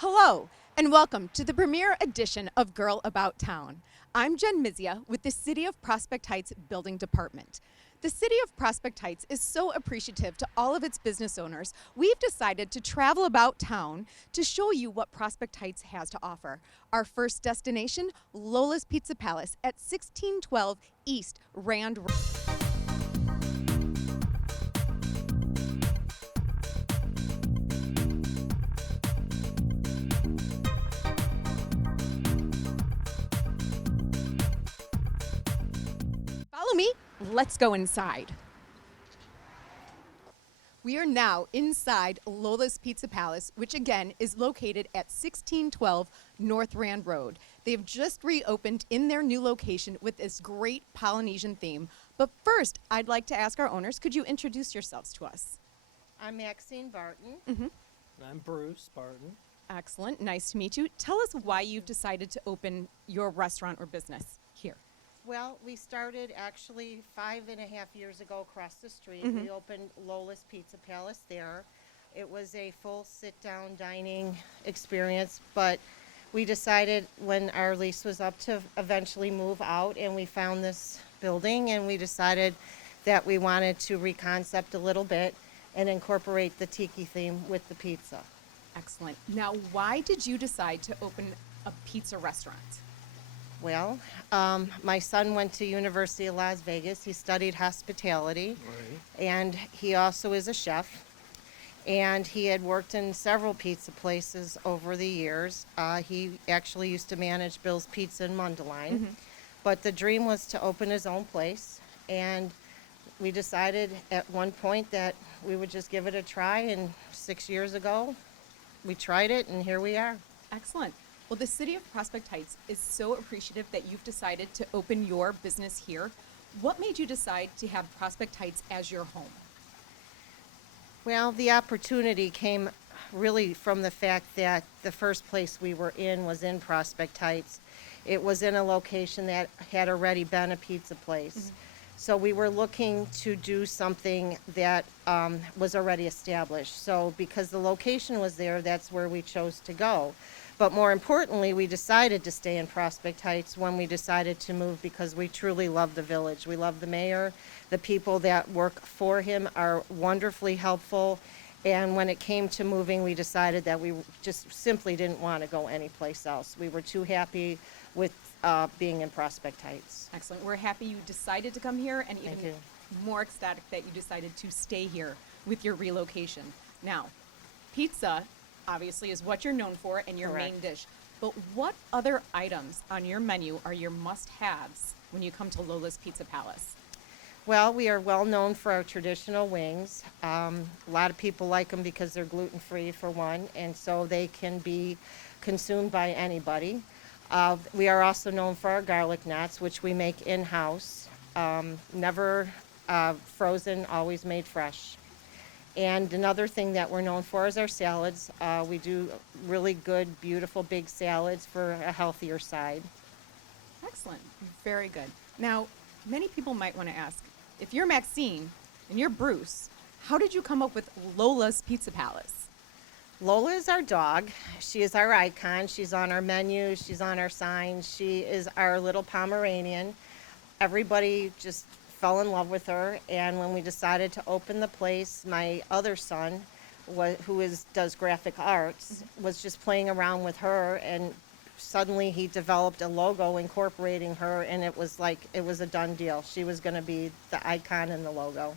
Hello, and welcome to the premiere edition of Girl About Town. I'm Jen Mizia with the City of Prospect Heights Building Department. The City of Prospect Heights is so appreciative to all of its business owners, we've decided to travel about town to show you what Prospect Heights has to offer. Our first destination, Lola's Pizza Palace at 1612 East Rand Road. Follow me, let's go inside. We are now inside Lola's Pizza Palace, which again is located at 1612 North Rand Road. They've just reopened in their new location with this great Polynesian theme. But first, I'd like to ask our owners, could you introduce yourselves to us? I'm Maxine Barton. And I'm Bruce Barton. Excellent, nice to meet you. Tell us why you've decided to open your restaurant or business here. Well, we started actually 5.5 years ago across the street. We opened Lola's Pizza Palace there. It was a full sit-down dining experience, but we decided when our lease was up to eventually move out, and we found this building, and we decided that we wanted to reconcept a little bit and incorporate the tiki theme with the pizza. Excellent. Now, why did you decide to open a pizza restaurant? Well, my son went to University of Las Vegas. He studied hospitality, and he also is a chef. And he had worked in several pizza places over the years. He actually used to manage Bill's Pizza in Mundelein. But the dream was to open his own place, and we decided at one point that we would just give it a try, and 6 years ago, we tried it, and here we are. Excellent. Well, the City of Prospect Heights is so appreciative that you've decided to open your business here. What made you decide to have Prospect Heights as your home? Well, the opportunity came really from the fact that the first place we were in was in Prospect Heights. It was in a location that had already been a pizza place. So we were looking to do something that was already established. So because the location was there, that's where we chose to go. But more importantly, we decided to stay in Prospect Heights when we decided to move because we truly love the village. We love the mayor. The people that work for him are wonderfully helpful. And when it came to moving, we decided that we just simply didn't want to go anyplace else. We were too happy with being in Prospect Heights. Excellent. We're happy you decided to come here, and Thank even you. more ecstatic that you decided to stay here with your relocation. Now, pizza obviously is what you're known for and your main Correct. dish. But what other items on your menu are your must-haves when you come to Lola's Pizza Palace? Well, we are well known for our traditional wings. A lot of people like them because they're gluten-free for one, and so they can be consumed by anybody. We are also known for our garlic knots, which we make in-house, never frozen, always made fresh. And another thing that we're known for is our salads. We do really good, beautiful, big salads for a healthier side. Excellent. Very good. Now, many people might want to ask, if you're Maxine and you're Bruce, how did you come up with Lola's Pizza Palace? Lola is our dog. She is our icon. She's on our menu. She's on our signs. She is our little Pomeranian. Everybody just fell in love with her, and when we decided to open the place, my other son, does graphic arts, was just playing around with her, and suddenly he developed a logo incorporating her, and it was a done deal. She was going to be the icon in the logo.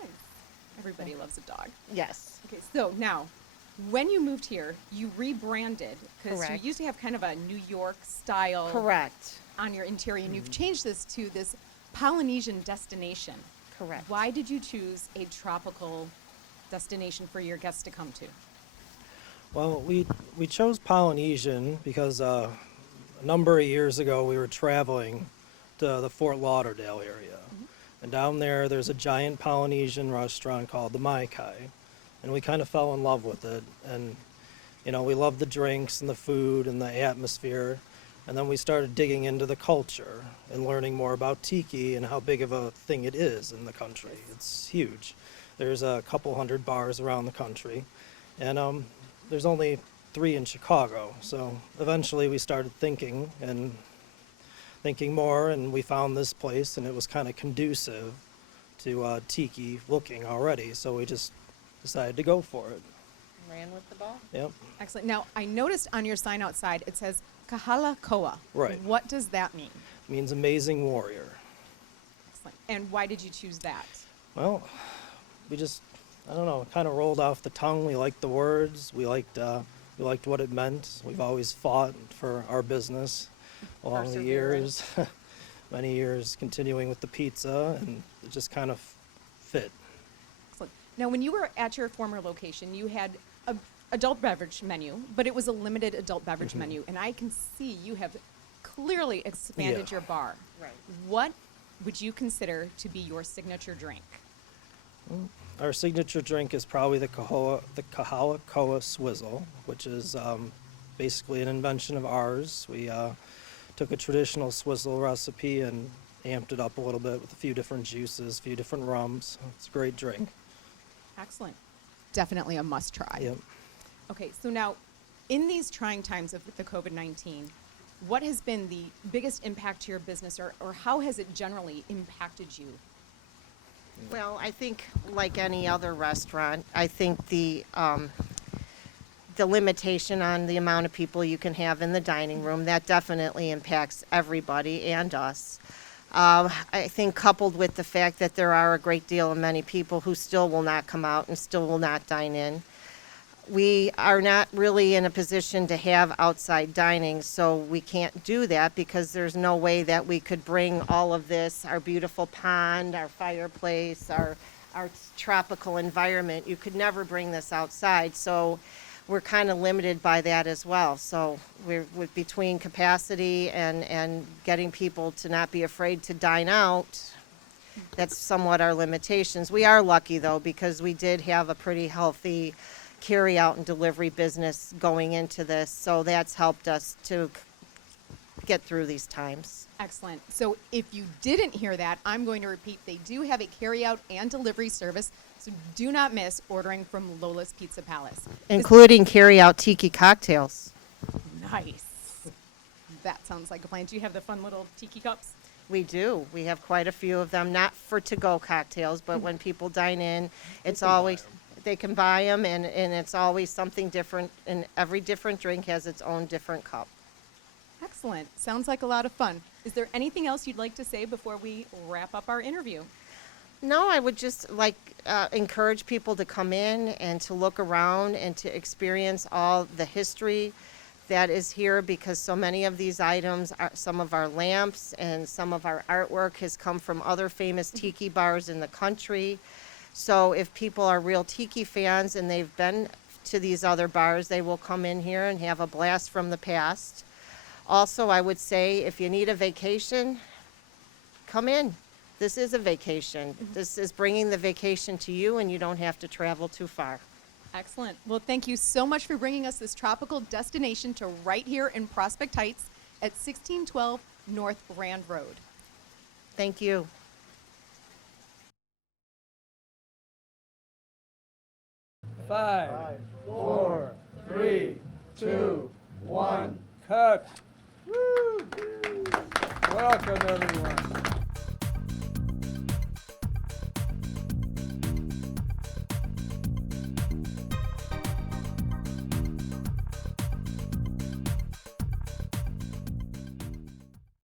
Nice. Everybody loves a dog. Yes. Okay, so now, when you moved here, you rebranded because you Correct. used to have kind of a New York style Correct. on your interior, and you've changed this to this Polynesian destination. Correct. Why did you choose a tropical destination for your guests to come to? Well, we chose Polynesian because a number of years ago we were traveling to the Fort Lauderdale area. And down there's a giant Polynesian restaurant called the Mai Kai. And we kind of fell in love with it. And, we loved the drinks and the food and the atmosphere. And then we started digging into the culture and learning more about tiki and how big of a thing it is in the country. It's huge. There's a couple hundred bars around the country. And there's only 3 in Chicago. So eventually we started thinking more, and we found this place, and it was kind of conducive to tiki looking already. So we just decided to go for it. Ran with the ball. Yep. Excellent. Now, I noticed on your sign outside it says Kahala Koa. Right. What does that mean? Means amazing warrior. Excellent. And why did you choose that? Well, we just, I don't know, it kind of rolled off the tongue. We liked the words. We liked what it meant. We've always fought for our business along the years. Many years continuing with the pizza, and it just kind of fit. Excellent. Now, when you were at your former location, you had a adult beverage menu, but it was a limited adult beverage menu, and I can see you have clearly expanded Yeah. your bar. Right. What would you consider to be your signature drink? Our signature drink is probably the Kahala Koa Swizzle, which is basically an invention of ours. We took a traditional swizzle recipe and amped it up a little bit with a few different juices, a few different rums. It's a great drink. Excellent. Definitely a must try. Yep. Okay, so now, in these trying times of the COVID-19, what has been the biggest impact to your business, or how has it generally impacted you? Well, I think like any other restaurant, I think the limitation on the amount of people you can have in the dining room, that definitely impacts everybody and us. I think coupled with the fact that there are a great deal of many people who still will not come out and still will not dine in. We are not really in a position to have outside dining, so we can't do that because there's no way that we could bring all of this, our beautiful pond, our fireplace, our tropical environment. You could never bring this outside, so we're kind of limited by that as well. So we're between capacity and getting people to not be afraid to dine out. That's somewhat our limitations. We are lucky though, because we did have a pretty healthy carry out and delivery business going into this, so that's helped us to get through these times. Excellent. So if you didn't hear that, I'm going to repeat. They do have a carry-out and delivery service, so do not miss ordering from Lola's Pizza Palace. Including carry out tiki cocktails. Nice. That sounds like a plan. Do you have the fun little tiki cups? We do. We have quite a few of them, not for to-go cocktails, but when people dine in, it's always, they can buy them, and it's always something different, and every different drink has its own different cup. Excellent. Sounds like a lot of fun. Is there anything else you'd like to say before we wrap up our interview? No, I would just like encourage people to come in and to look around and to experience all the history that is here, because so many of these items, some of our lamps and some of our artwork has come from other famous tiki bars in the country. So if people are real tiki fans and they've been to these other bars, they will come in here and have a blast from the past. Also, I would say if you need a vacation, come in. This is a vacation. This is bringing the vacation to you, and you don't have to travel too far. Excellent. Well, thank you so much for bringing us this tropical destination to right here in Prospect Heights at 1612 North Rand Road. Thank you. Five, four, three, two, one, cut.